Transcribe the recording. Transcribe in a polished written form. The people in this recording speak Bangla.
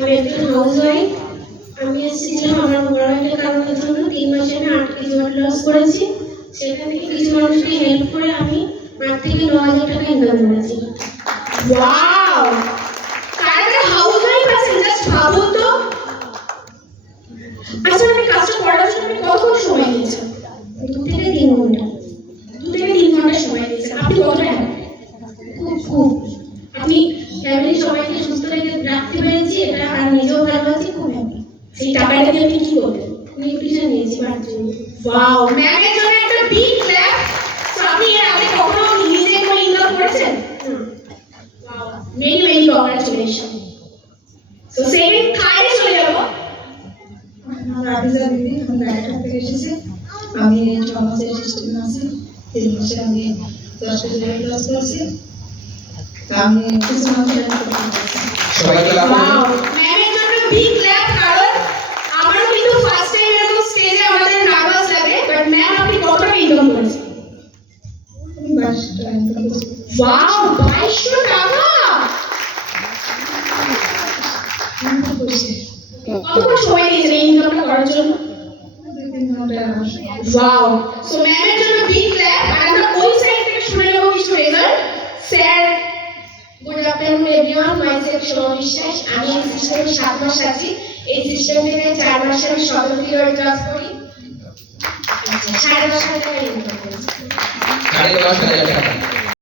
আমি একজন হাউস ওয়াইফ। আমি এসেছিলাম আমার বড় একটা কারণের জন্য। 3 মাসে আমি 8 কেজি ওয়েট লস করেছি। সেখান থেকে কিছু মানুষকে হেল্প করে আমি 8 থেকে 9,000 টাকা ইনকাম করেছি। ওয়াও, কারা হাউস ওয়াইফ আছেন জাস্ট ভাবুন তো। আচ্ছা, আপনি কাজটা করার জন্য আপনি কতক্ষণ সময় নিয়েছেন? 2 থেকে 3 ঘন্টা। 2 থেকে 3 ঘন্টা সময় নিয়েছেন। আপনি কতটা হ্যাপি? খুব আমি ফ্যামিলি সবাইকে সুস্থ রাখতে পেরেছি, এটা আর নিজেও ভালো আছি, খুব হ্যাপি। সেই টাকাটা দিয়ে আপনি কি করবেন? নিউট্রিশন নিয়েছি বাড়ির জন্য। ওয়াও, ম্যামের জন্য একটা বিগ ক্ল্যাপ। সো আপনি এর আগে কখনো নিজে কোনো ইনকাম করেছেন? Wow, many many congratulation. So second থার্ডে চলে যাবো। আমার আবিজা দিদি, আমি রায়হাট থেকে এসেছি। আমি 6 মাসের সিস্টেম আছি। 3 মাসে আমি 10 কেজি ওয়েট লস করেছি। আমি কিছু মানুষ হেল্প করতে পারছি। সবাইকে লাভ ওয়াও, ম্যামের জন্য বিগ ক্ল্যাপ। কারণ আমারও কিন্তু ফার্স্ট টাইম এরকম স্টেজে আমাদের নার্ভাস লাগে, বাট ম্যাম আপনি কত টাকা ইনকাম করেছেন? আমি 22 টাকা ইনকাম করছি। ওয়াও, 2200 টাকা। ইনকাম করছি। কতক্ষণ সময় নিয়েছেন এই ইনকামটা করার জন্য? 2-3 ঘন্টা। ওয়াও, সো ম্যামের জন্য বিগ ক্ল্যাপ। আর আমরা ওই সাইড থেকে শুনে নেব কিছু result. Sir, good afternoon everyone, myself Soma বিশ্বাস। আমি এই সিস্টেমে 7 মাস আছি। এই সিস্টেম থেকে 4 মাসে আমি 17 কিলো ওয়েট লস করি। 10,500 টাকা ইনকাম করেছি। 10,500 টাকা।